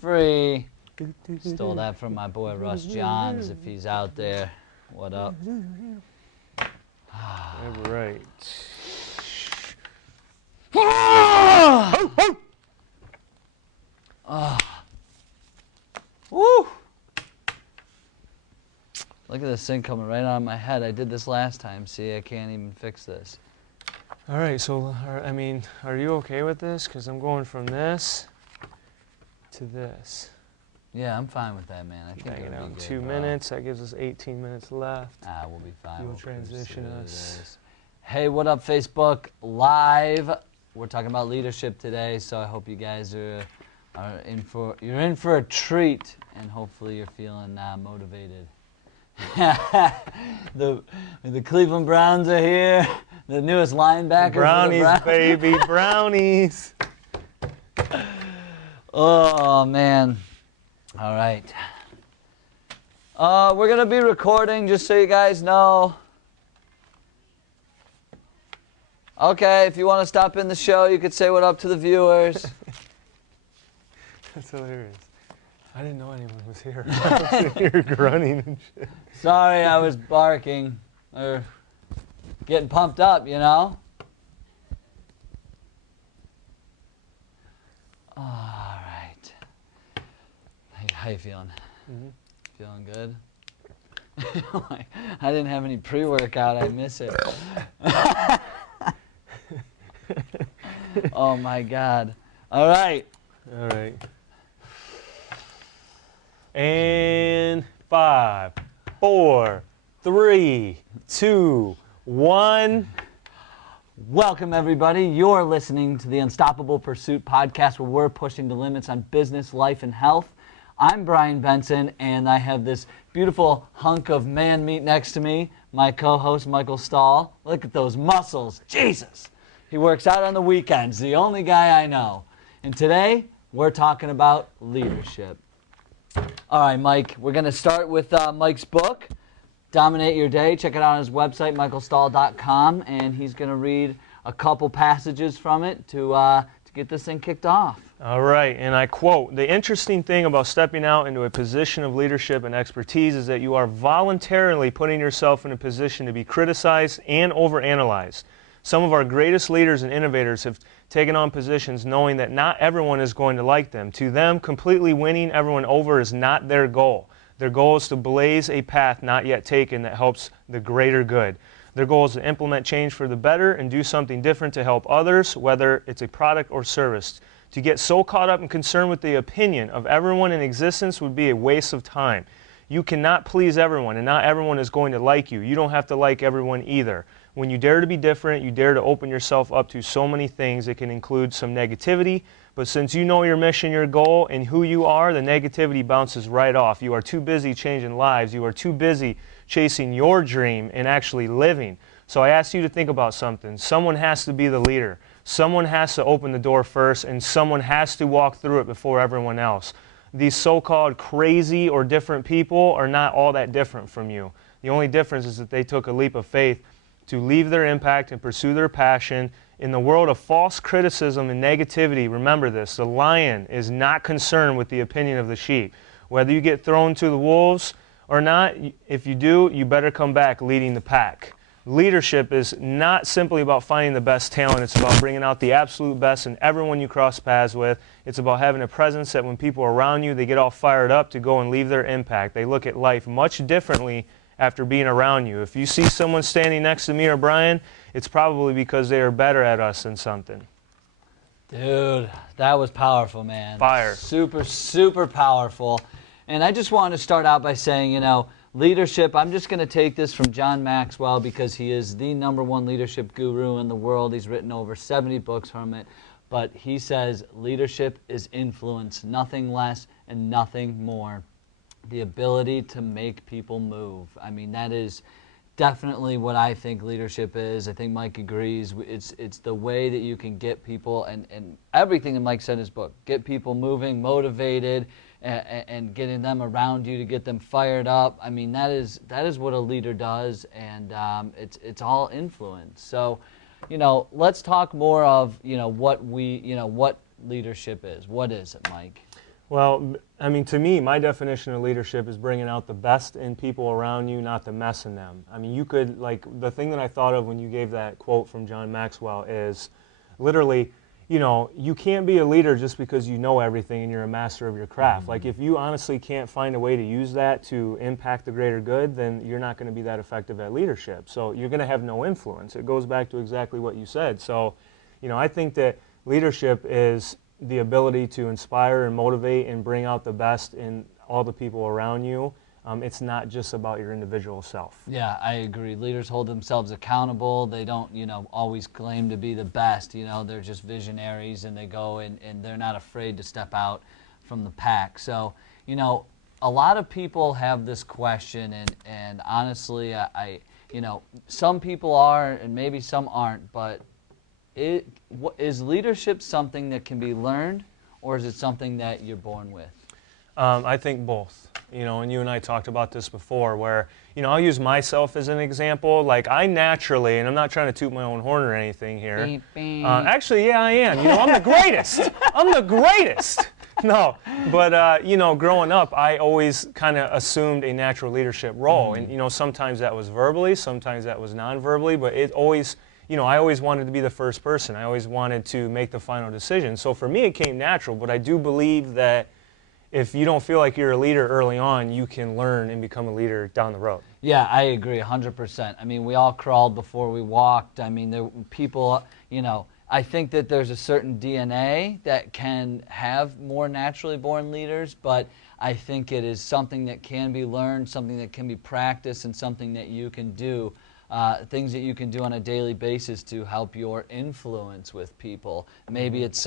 free. Stole that from my boy Russ Johns, if he's out there. What up? All right. Woo! Look at this thing coming right on my head. I did this last time. See, I can't even fix this. All right, so, I mean, are you okay with this? Because I'm going from this to this. Yeah, I'm fine with that, man. I think Bang it it'll out be in good, 2 minutes. That gives us 18 minutes left. We'll be fine. You'll We'll transition us. Hey, what up, Facebook Live? We're talking about leadership today, so I hope you guys are in for a treat, and hopefully you're feeling motivated. the Cleveland Browns are here. The newest linebacker. Brownies, baby, brownies. Oh man. All right. We're gonna be recording, just so you guys know. Okay, if you want to stop in the show, you could say what up to the viewers. That's hilarious. I didn't know anyone was here. I was here grunting and shit. Sorry, I was barking or getting pumped up, you know. All right. How you feeling? Feeling good? I didn't have any pre-workout. I miss it. Oh my God. All right. All right. And 5, 4, 3, 2, 1. Welcome, everybody. You're listening to the Unstoppable Pursuit podcast, where we're pushing the limits on business, life, and health. I'm Brian Benson, and I have this beautiful hunk of man meat next to me, my co-host, Michael Stull. Look at those muscles. Jesus. He works out on the weekends, the only guy I know. And today, we're talking about leadership. All right, Mike, we're going to start with Mike's book, Dominate Your Day. Check it out on his website, michaelstull.com, and he's going to read a couple passages from it to get this thing kicked off. All right, and I quote, "The interesting thing about stepping out into a position of leadership and expertise is that you are voluntarily putting yourself in a position to be criticized and overanalyzed. Some of our greatest leaders and innovators have taken on positions knowing that not everyone is going to like them. To them, completely winning everyone over is not their goal. Their goal is to blaze a path not yet taken that helps the greater good. Their goal is to implement change for the better and do something different to help others, whether it's a product or service. To get so caught up and concerned with the opinion of everyone in existence would be a waste of time. You cannot please everyone, and not everyone is going to like you. You don't have to like everyone either. When you dare to be different, you dare to open yourself up to so many things. It can include some negativity, but since you know your mission, your goal, and who you are, the negativity bounces right off. You are too busy changing lives. You are too busy chasing your dream and actually living. So I ask you to think about something. Someone has to be the leader. Someone has to open the door first, and someone has to walk through it before everyone else. These so-called crazy or different people are not all that different from you. The only difference is that they took a leap of faith to leave their impact and pursue their passion. In the world of false criticism and negativity, remember this, the lion is not concerned with the opinion of the sheep. Whether you get thrown to the wolves or not, if you do, you better come back leading the pack. Leadership is not simply about finding the best talent. It's about bringing out the absolute best in everyone you cross paths with. It's about having a presence that when people are around you, they get all fired up to go and leave their impact. They look at life much differently after being around you. If you see someone standing next to me or Brian, it's probably because they are better at us than something. Dude, that was powerful, man. Fire. Super, super powerful. And I just want to start out by saying, you know, leadership, I'm just going to take this from John Maxwell because he is the #1 leadership guru in the world. He's written over 70 books from it. But he says leadership is influence, nothing less and nothing more. The ability to make people move. I mean, that is definitely what I think leadership is. I think Mike agrees. It's the way that you can get people, and everything that Mike said in his book, get people moving, motivated, and getting them around you to get them fired up. I mean, that is what a leader does, and it's all influence. So, you know, let's talk more of, you know, what leadership is. What is it, Mike? Well, I mean, to me, my definition of leadership is bringing out the best in people around you, not the mess in them. I mean, you could, like, the thing that I thought of when you gave that quote from John Maxwell is literally, you know, you can't be a leader just because you know everything and you're a master of your craft. Like, if you honestly can't find a way to use that to impact the greater good, then you're not going to be that effective at leadership. So you're going to have no influence. It goes back to exactly what you said. So, you know, I think that leadership is the ability to inspire and motivate and bring out the best in all the people around you. It's not just about your individual self. Yeah, I agree. Leaders hold themselves accountable. They don't, you know, always claim to be the best. You know, they're just visionaries, and they go and they're not afraid to step out from the pack. So, you know, a lot of people have this question, and honestly, you know, some people are and maybe some aren't, but is leadership something that can be learned, or is it something that you're born with? I think both. You know, and you and I talked about this before where, you know, I'll use myself as an example. Like, I naturally, and I'm not trying to toot my own horn or anything here. Beep, beep. Actually, yeah, I am. You know, I'm the greatest. I'm the greatest. No, but, you know, growing up, I always kind of assumed a natural leadership role. And, you know, sometimes that was verbally, sometimes that was non-verbally, but it always, you know, I always wanted to be the first person. I always wanted to make the final decision. So for me, it came natural, but I do believe that if you don't feel like you're a leader early on, you can learn and become a leader down the road. Yeah, I agree 100%. I mean, we all crawled before we walked. I mean, people, you know, I think that there's a certain DNA that can have more naturally born leaders, but I think it is something that can be learned, something that can be practiced, and something that you can do. Things that you can do on a daily basis to help your influence with people. Maybe it's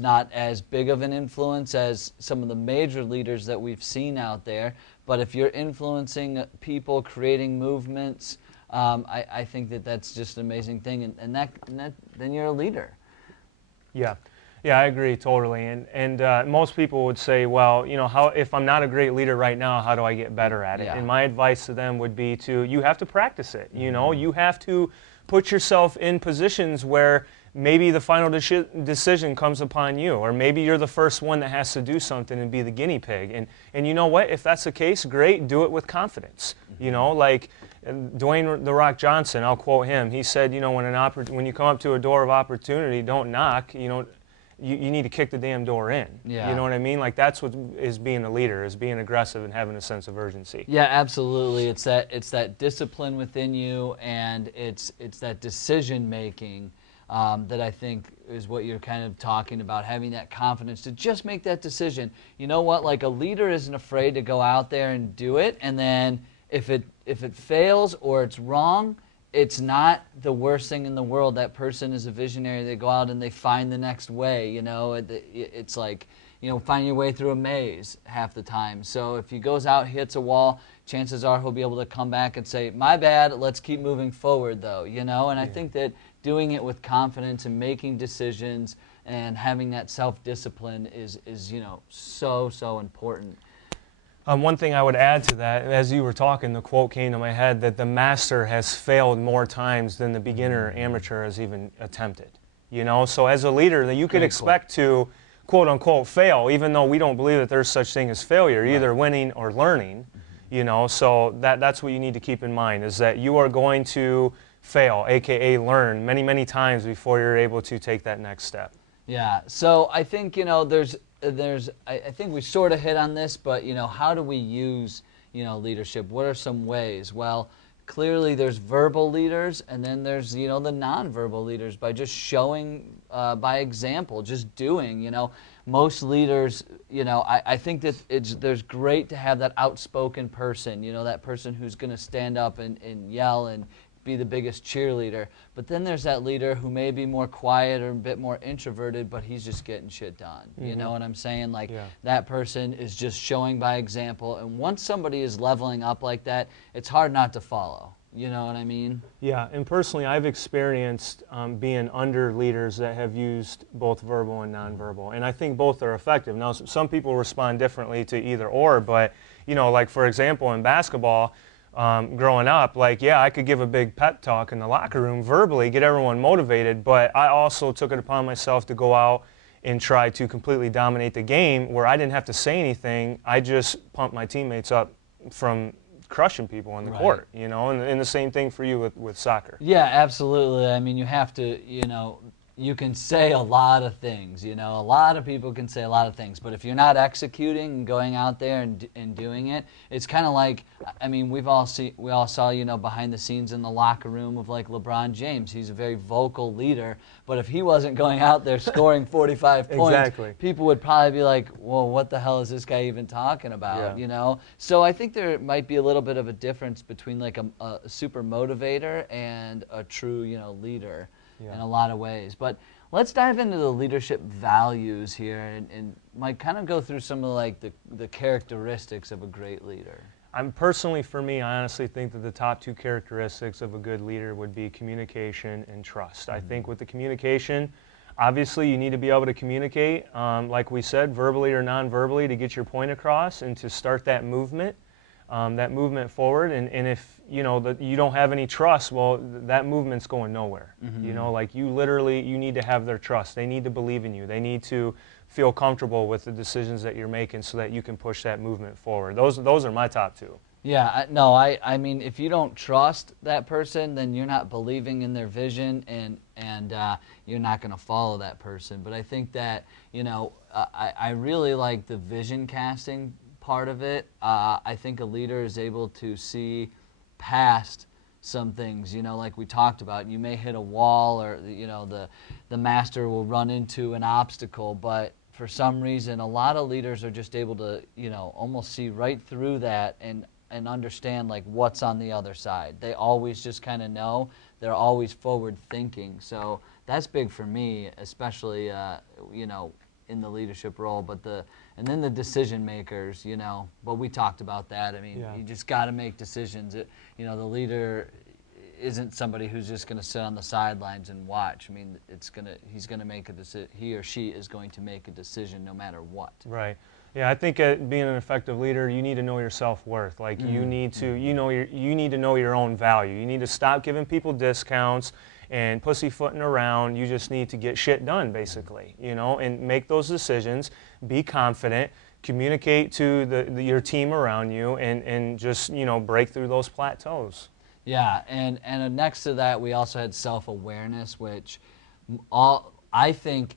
not as big of an influence as some of the major leaders that we've seen out there, but if you're influencing people, creating movements, I think that that's just an amazing thing, and then you're a leader. Yeah. Yeah, I agree totally. And most people would say, well, you know, if I'm not a great leader right now, how do I get better at it? Yeah. And my advice to them would be you have to practice it. You know, you have to put yourself in positions where maybe the final decision comes upon you, or maybe you're the first one that has to do something and be the guinea pig. And you know what? If that's the case, great, do it with confidence. You know, like Dwayne "The Rock" Johnson, I'll quote him. He said, you know, when you come up to a door of opportunity, don't knock. You know, you need to kick the damn door in. Yeah. You know what I mean? Like, that's what is being a leader, is being aggressive and having a sense of urgency. Yeah, absolutely. It's that discipline within you, and it's that decision making that I think is what you're kind of talking about, having that confidence to just make that decision. You know what? Like, a leader isn't afraid to go out there and do it, and then if it fails or it's wrong, it's not the worst thing in the world. That person is a visionary. They go out and they find the next way, you know. It's like, you know, find your way through a maze half the time. So if he goes out, hits a wall, chances are he'll be able to come back and say, my bad, let's keep moving forward though, you know. And I think that doing it with confidence and making decisions and having that self-discipline is you know, so important. One thing I would add to that, as you were talking, the quote came to my head that the master has failed more times than the beginner amateur has even attempted. You know, so as a leader, that you could expect to, quote unquote, fail, even though we don't believe that there's such thing as failure, either winning or learning. You know, so that's what you need to keep in mind, is that you are going to fail, aka learn, many times before you're able to take that next step. Yeah. So I think, you know, I think we sort of hit on this, but, you know, how do we use, you know, leadership? What are some ways? Well, clearly there's verbal leaders, and then there's, you know, the nonverbal leaders, by just showing by example, just doing. You know, most leaders, you know, I think that there's great to have that outspoken person, you know, that person who's going to stand up and yell and be the biggest cheerleader. But then there's that leader who may be more quiet or a bit more introverted, but he's just getting shit done. You know what I'm saying? Like, that person is just showing by example, and once somebody is leveling up like that, it's hard not to follow. You know what I mean? Yeah, and personally, I've experienced being under leaders that have used both verbal and nonverbal, and I think both are effective. Now, some people respond differently to either or, but, you know, like, for example, in basketball, growing up, like, yeah, I could give a big pep talk in the locker room verbally, get everyone motivated, but I also took it upon myself to go out and try to completely dominate the game where I didn't have to say anything. I just pumped my teammates up from crushing people on the court, you know, and the same thing for you with soccer. Yeah, absolutely. I mean, you have to, you know, you can say a lot of things, you know, a lot of people can say a lot of things, but if you're not executing and going out there and doing it, it's kind of like, I mean, we all saw, you know, behind the scenes in the locker room of like LeBron James. He's a very vocal leader, but if he wasn't going out there scoring 45 points, people would probably be like, well, what the hell is this guy even talking about, you know? So I think there might be a little bit of a difference between like a super motivator and a true, you know, leader. In a lot of ways. But let's dive into the leadership values here and Mike, kind of go through some of like the characteristics of a great leader. For me, I honestly think that the top two characteristics of a good leader would be communication and trust. I think with the communication, obviously you need to be able to communicate, like we said, verbally or non-verbally, to get your point across and to start that movement forward. And if you know that you don't have any trust, well, that movement's going nowhere. You know, like you need to have their trust. They need to believe in you. They need to feel comfortable with the decisions that you're making so that you can push that movement forward. Those are my top two. Yeah, no, I mean, if you don't trust that person, then you're not believing in their vision, and you're not going to follow that person. But I think that, you know, I really like the vision casting part of it. I think a leader is able to see past some things, you know, like we talked about. You may hit a wall, or, you know, the master will run into an obstacle, but for some reason a lot of leaders are just able to, you know, almost see right through that and understand like what's on the other side. They always just kind of know. They're always forward thinking. So that's big for me, especially you know, in the leadership role. And then the decision makers, you know, but we talked about that. I mean, you just got to make decisions. You know, the leader isn't somebody who's just going to sit on the sidelines and watch. I mean, he's going to make a decision. He or she is going to make a decision no matter what. Right. Yeah, I think being an effective leader, you need to know your self-worth. Like you need to, you need to know your own value. You need to stop giving people discounts and pussyfooting around. You just need to get shit done, basically, you know, and make those decisions, be confident, communicate to your team around you, and just, you know, break through those plateaus. Yeah, and next to that, we also had self-awareness, which I think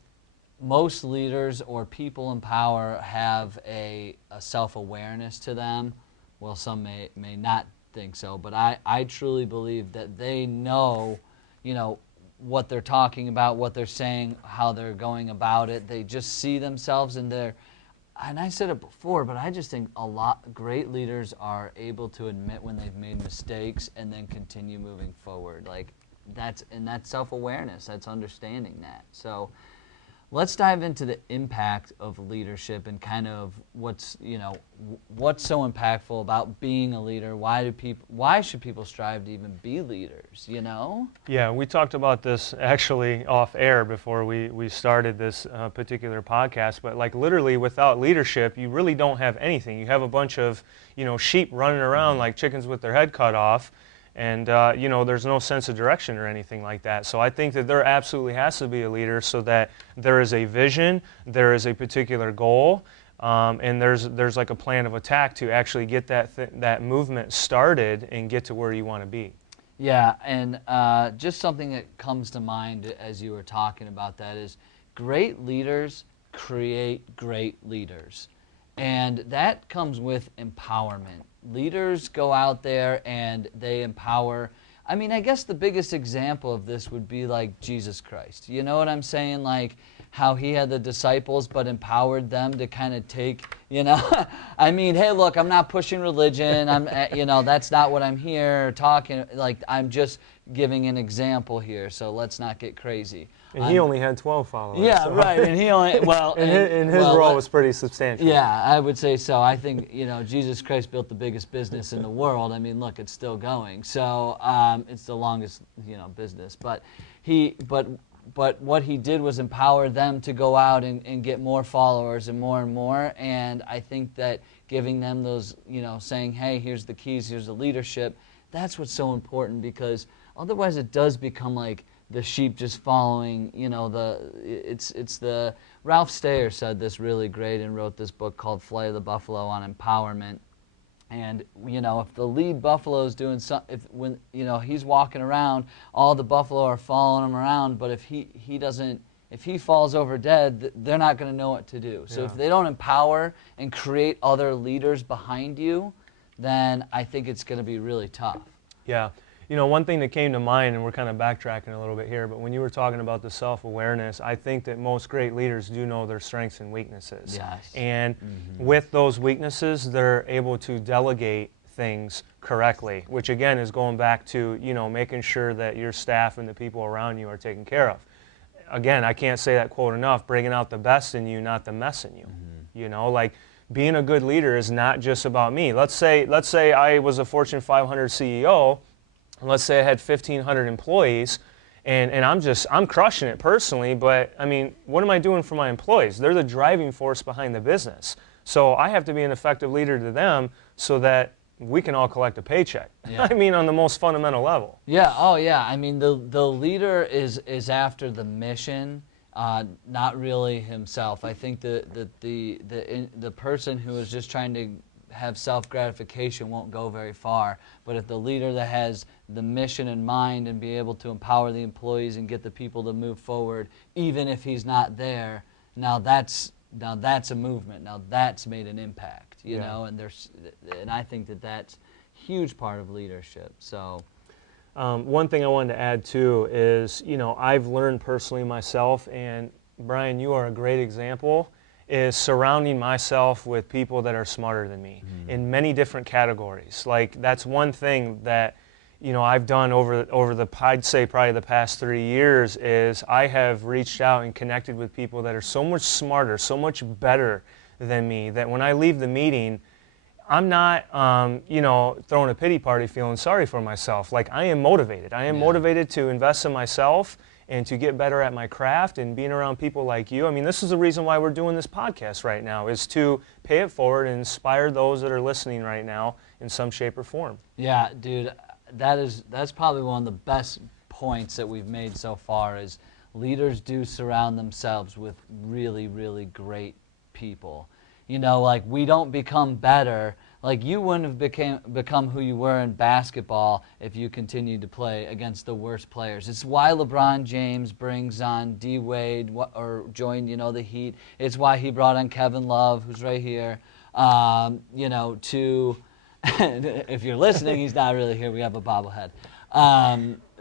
most leaders or people in power have a self-awareness to them. Well, some may not think so, but I truly believe that they know, you know, what they're talking about, what they're saying, how they're going about it. They just see themselves in their, and I said it before, but I just think great leaders are able to admit when they've made mistakes and then continue moving forward. Like that's self-awareness, that's understanding that. So let's dive into the impact of leadership and kind of what's so impactful about being a leader. Why should people strive to even be leaders, you know? Yeah, we talked about this actually off air before we started this particular podcast, but like literally without leadership, you really don't have anything. You have a bunch of, you know, sheep running around like chickens with their head cut off. And, you know, there's no sense of direction or anything like that. So I think that there absolutely has to be a leader so that there is a vision, there is a particular goal, and there's like a plan of attack to actually get that movement started and get to where you want to be. Yeah, and just something that comes to mind as you were talking about that is great leaders create great leaders. And that comes with empowerment. Leaders go out there and they empower. I mean, I guess the biggest example of this would be like Jesus Christ. You know what I'm saying? Like how he had the disciples but empowered them to kind of take, you know, I mean, hey, look, I'm not pushing religion. You know, that's not what I'm here talking. Like, I'm just giving an example here, so let's not get crazy. And he only had 12 followers. Yeah, so. Right. And he only, well, and his role was pretty substantial. Yeah, I would say so. I think, you know, Jesus Christ built the biggest business in the world. I mean, look, it's still going. So it's the longest, you know, business. But what he did was empower them to go out and get more followers and more. And I think that giving them those, you know, saying, hey, here's the keys, here's the leadership, that's what's so important, because otherwise it does become like the sheep just following, you know, it's the Ralph Steyer said this really great and wrote this book called Flight of the Buffalo on empowerment. And, you know, if the lead buffalo is doing something, when, you know, he's walking around, all the buffalo are following him around, but if he falls over dead, they're not going to know what to do. So if they don't empower and create other leaders behind you, then I think it's going to be really tough. Yeah. You know, one thing that came to mind, and we're kind of backtracking a little bit here, but when you were talking about the self-awareness, I think that most great leaders do know their strengths and weaknesses. Yes. And with those weaknesses, they're able to delegate things correctly, which again is going back to, you know, making sure that your staff and the people around you are taken care of. Again, I can't say that quote enough, bringing out the best in you, not the mess in you. You know, like, being a good leader is not just about me. Let's say I was a Fortune 500 CEO, and let's say I had 1,500 employees, and I'm crushing it personally, but I mean, what am I doing for my employees? They're the driving force behind the business. So I have to be an effective leader to them so that we can all collect a paycheck. Yeah. I mean, on the most fundamental level. Yeah, oh yeah, I mean, the leader is after the mission, not really himself. I think the person who is just trying to have self-gratification won't go very far. But if the leader that has the mission in mind and be able to empower the employees and get the people to move forward, even if he's not there, now that's a movement. Now that's made an impact, you know. And I think that's a huge part of leadership. So. One thing I wanted to add too is, you know, I've learned personally myself, and Brian, you are a great example, is surrounding myself with people that are smarter than me in many different categories. Like, that's one thing that, you know, I've done over the, I'd say probably the past 3 years, is I have reached out and connected with people that are so much smarter, so much better than me, that when I leave the meeting, I'm not, you know, throwing a pity party feeling sorry for myself. Like, I am motivated. I am motivated to invest in myself and to get better at my craft, and being around people like you. I mean, this is the reason why we're doing this podcast right now, is to pay it forward and inspire those that are listening right now in some shape or form. Yeah, dude, that's probably one of the best points that we've made so far, is leaders do surround themselves with really, really great people. You know, like, we don't become better. Like, you wouldn't have become who you were in basketball if you continued to play against the worst players. It's why LeBron James brings on D. Wade or joined, you know, the Heat. It's why he brought on Kevin Love, who's right here. You know, to if you're listening, he's not really here. We have a bobblehead.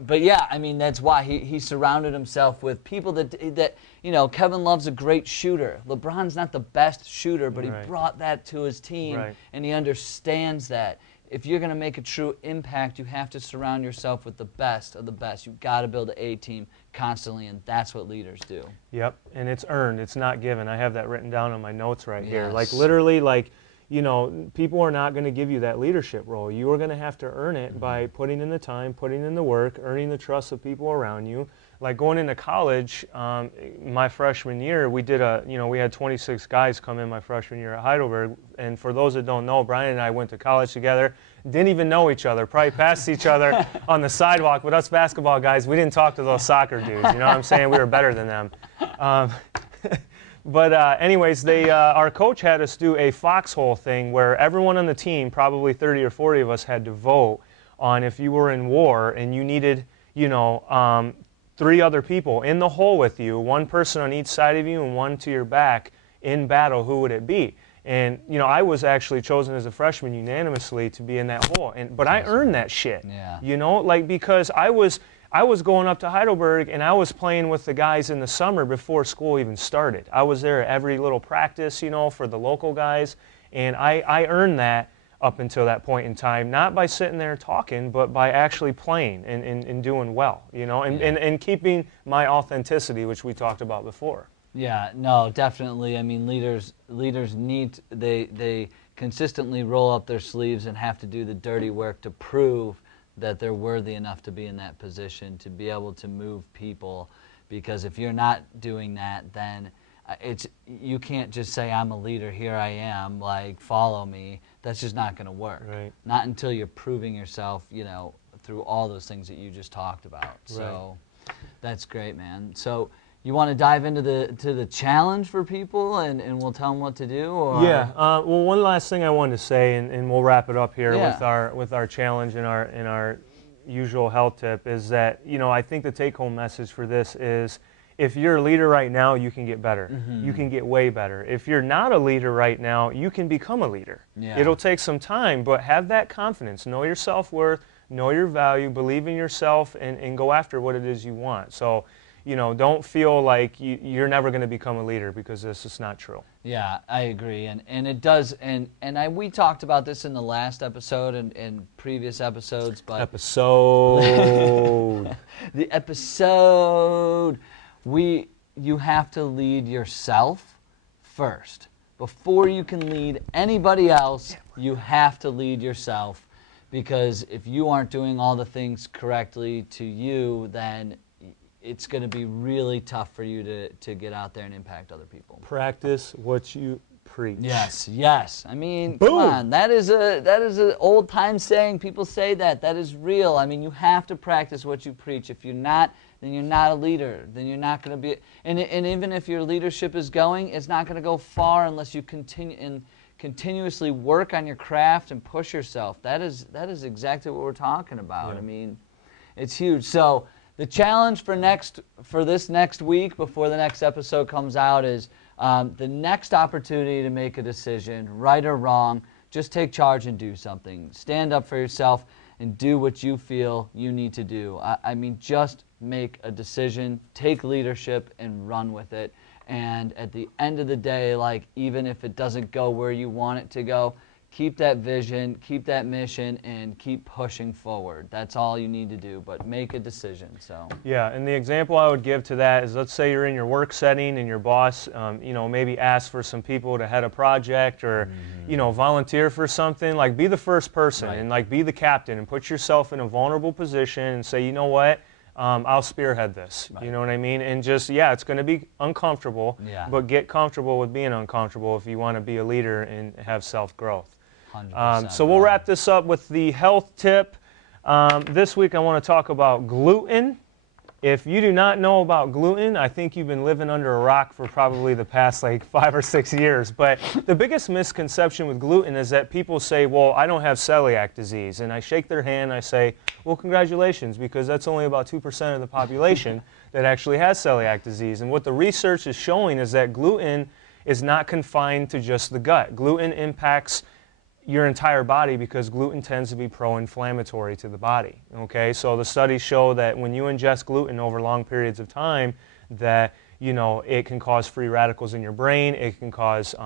But yeah, I mean, that's why he surrounded himself with people that you know, Kevin Love's a great shooter. LeBron's not the best shooter, but he brought that to his team, and he understands that. If you're going to make a true impact, you have to surround yourself with the best of the best. You've got to build an A-team constantly, and that's what leaders do. Yep, and it's earned. It's not given. I have that written down on my notes right here. Like, literally, like, you know, people are not going to give you that leadership role. You are going to have to earn it by putting in the time, putting in the work, earning the trust of people around you. Like, going into college, my freshman year, we had 26 guys come in my freshman year at Heidelberg. And for those that don't know, Brian and I went to college together, didn't even know each other, probably passed each other on the sidewalk. But us basketball guys, we didn't talk to those soccer dudes. You know what I'm saying? We were better than them. But anyways, our coach had us do a foxhole thing where everyone on the team, probably 30 or 40 of us, had to vote on if you were in war and you needed, you know, 3 other people in the hole with you, 1 person on each side of you and 1 to your back in battle, who would it be? And, you know, I was actually chosen as a freshman unanimously to be in that hole. But I earned that shit, you know, like, because I was going up to Heidelberg and I was playing with the guys in the summer before school even started. I was there at every little practice, you know, for the local guys. And I earned that up until that point in time, not by sitting there talking, but by actually playing and doing well, you know, and keeping my authenticity, which we talked about before. Yeah, no, definitely. I mean, leaders need, they consistently roll up their sleeves and have to do the dirty work to prove that they're worthy enough to be in that position, to be able to move people. Because if you're not doing that, then you can't just say, I'm a leader, here I am, like, follow me. That's just not going to work. Right. Not until you're proving yourself, you know, through all those things that you just talked about. So that's great, man. So, you want to dive into the challenge for people, and we'll tell them what to do? Or? Yeah. Well, one last thing I wanted to say, and we'll wrap it up here Yeah. with our challenge and our usual health tip is that, I think the take-home message for this is, if you're a leader right now, you can get better. Mm-hmm. You can get way better. If you're not a leader right now, you can become a leader. Yeah. It'll take some time, but have that confidence. Know your self-worth, know your value, believe in yourself, and go after what it is you want. So, don't feel like you're never going to become a leader, because this is not true. Yeah, I agree, and it does, and we talked about this in the last episode and previous episodes, but the episode, you have to lead yourself first before you can lead anybody else. You have to lead yourself, because if you aren't doing all the things correctly to you, then it's going to be really tough for you to get out there and impact other people. Practice what you preach. Yes. I mean, Boom. Come on. That is an old time saying. People say that. That is real. I mean, you have to practice what you preach. If you're not, then you're not a leader. Then you're not going to be. And even if your leadership is going, it's not going to go far unless you continuously work on your craft and push yourself. That is exactly what we're talking about. Yeah. I mean, it's huge. So the challenge for this next week before the next episode comes out is the next opportunity to make a decision, right or wrong. Just take charge and do something. Stand up for yourself and do what you feel you need to do. I mean, just make a decision, take leadership, and run with it. And at the end of the day, like, even if it doesn't go where you want it to go, keep that vision, keep that mission, and keep pushing forward. That's all you need to do, but make a decision. So. Yeah, and the example I would give to that is, let's say you're in your work setting and your boss, maybe asks for some people to head a project or, volunteer for something. Like, be the first person, Right. and like be the captain, and put yourself in a vulnerable position and say, you know what? I'll spearhead this. Right. You know what I mean? And just, it's going to be uncomfortable, but get comfortable with being uncomfortable if you want to be a leader and have self-growth. 100%, So we'll wrap this up with the health tip. This week I want to talk about gluten. If you do not know about gluten, I think you've been living under a rock for probably the past 5 or 6 years. But the biggest misconception with gluten is that people say, well, I don't have celiac disease. And I shake their hand, I say, well, congratulations, because that's only about 2% of the population that actually has celiac disease. And what the research is showing is that gluten is not confined to just the gut. Gluten impacts your entire body, because gluten tends to be pro-inflammatory to the body. Okay, so the studies show that when you ingest gluten over long periods of time, that it can cause free radicals in your brain. It can cause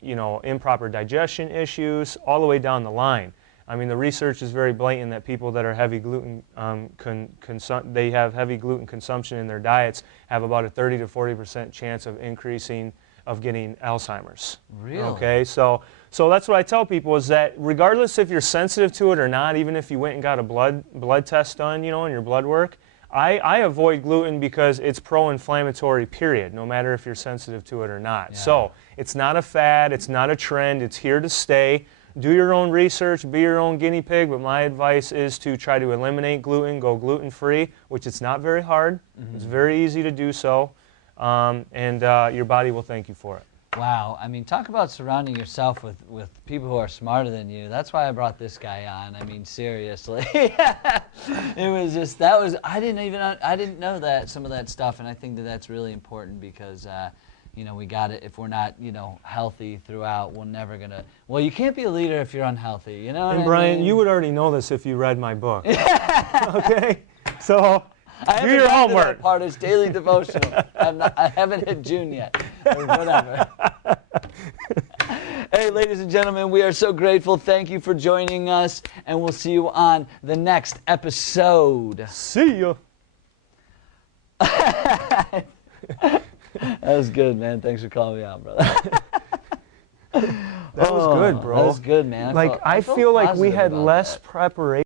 improper digestion issues all the way down the line. I mean, the research is very blatant that people that are heavy gluten they have heavy gluten consumption in their diets have about a 30 to 40% chance of getting Alzheimer's. Really? Okay, so that's what I tell people, is that regardless if you're sensitive to it or not, even if you went and got a blood test done, in your blood work, I avoid gluten because it's pro-inflammatory, period, no matter if you're sensitive to it or not. Yeah. So it's not a fad, it's not a trend, it's here to stay. Do your own research, be your own guinea pig, but my advice is to try to eliminate gluten, go gluten-free, which it's not very hard. Mm-hmm. It's very easy to do so, and your body will thank you for it. Wow, I mean, talk about surrounding yourself with people who are smarter than you. That's why I brought this guy on. I mean, seriously. It was just, I didn't know that, some of that stuff, and I think that's really important, because we got it. If we're not, healthy throughout, we're never gonna. Well, you can't be a leader if you're unhealthy. You know what I mean? Brian, you would already know this if you read my book. Okay, so do your homework. That part is daily devotional. I haven't hit June yet, or whatever. Hey, ladies and gentlemen, we are so grateful. Thank you for joining us, and we'll see you on the next episode. See ya. That was good, man. Thanks for calling me out, brother. That was good, bro. That was good, man. I feel like we had less preparation.